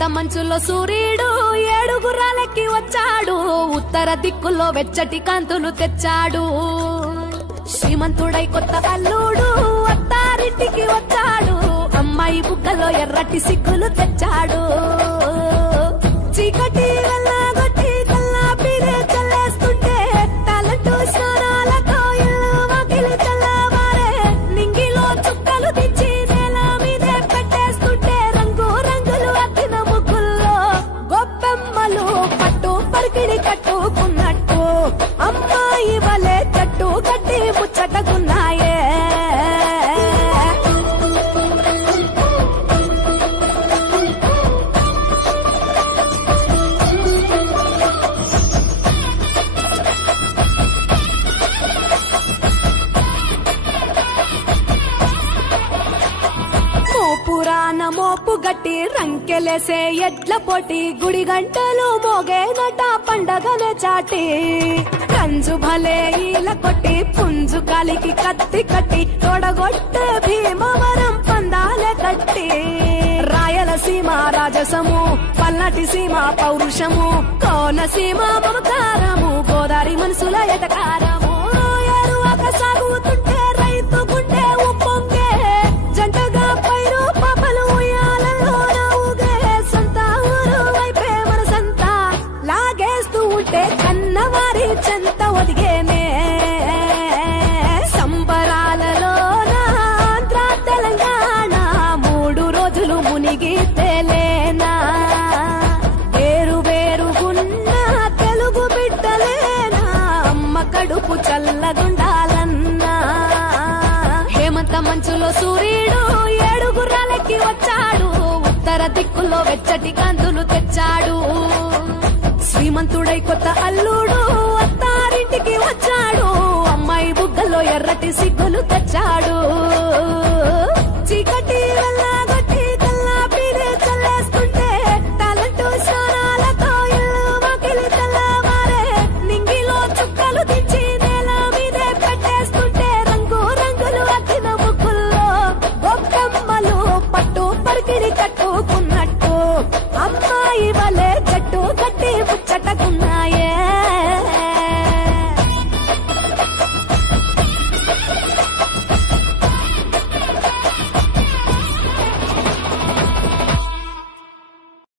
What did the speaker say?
హేమంత మంచులో సూర్యుడు ఏడుగురాలెక్కి వచ్చాడు ఉత్తర దిక్కుల్లో వెచ్చటి కాంతులు తెచ్చాడు శ్రీమంతుడై కొత్త అల్లుడు అత్తారింటికి వచ్చాడు అమ్మాయి బుగ్గలో ఎర్రటి సిగ్గులు తెచ్చాడు చీకటి వెళ్ళగొట్టి కల్లాపినే చల్లేస్తుంటే తలటు స్నానాలతో ఇల్లు వాకిలి చల్లవారే నింగిలో చుక్కలు తెచ్చి నేల మీదే పెట్టేస్తుంటే రంగు రంగులు అద్దిన ముగ్గుల్లో గొప్పెమ్మలు పట్టు పరికిడి కట్టుకున్నట్టు అమ్మాయి వలె కట్టు కట్టి ముచ్చటకున్నాయే పురాణ మోపు గట్టి రంకెలేసే ఎడ్ల పోటీ గుడి గంటలు మోగేనట పండగనే చాటి కంజు భలే ఈల కొట్టి పుంజు కాలికి కత్తి కట్టి తొడగొట్టే భీమవరం పందాలే కట్టి రాయలసీమ రాజసము పల్నాటి సీమ పౌరుషము కోనసీమ మమకారము గోదావరి మనసుల ఎటకారము ఎరువక సాగుతుంటే రైతు గుండె ఉప్పొంగే జంటగా పైరు పాపలు ఉయ్యాలలో నవ్వుగే సంత ఊరు వైపే మనసంతా లాగేస్తూ ఉంటే కన్నవారి చెంత ఒదిగేనే సంబరాలలో ఆంధ్ర తెలంగాణ 3 రోజులు మునిగి తేలేనా వేరు వేరుగున్న తెలుగు బిడ్డలేనా అమ్మ కడుపు చల్లగుండాలన్నా హేమంత మంచులో సూర్యుడు ఏడుగురాలెక్కి వచ్చాడు ఉత్తర దిక్కుల్లో వెచ్చటి కాంతులు తెచ్చాడు శ్రీమంతుడై కొత్త అల్లుడు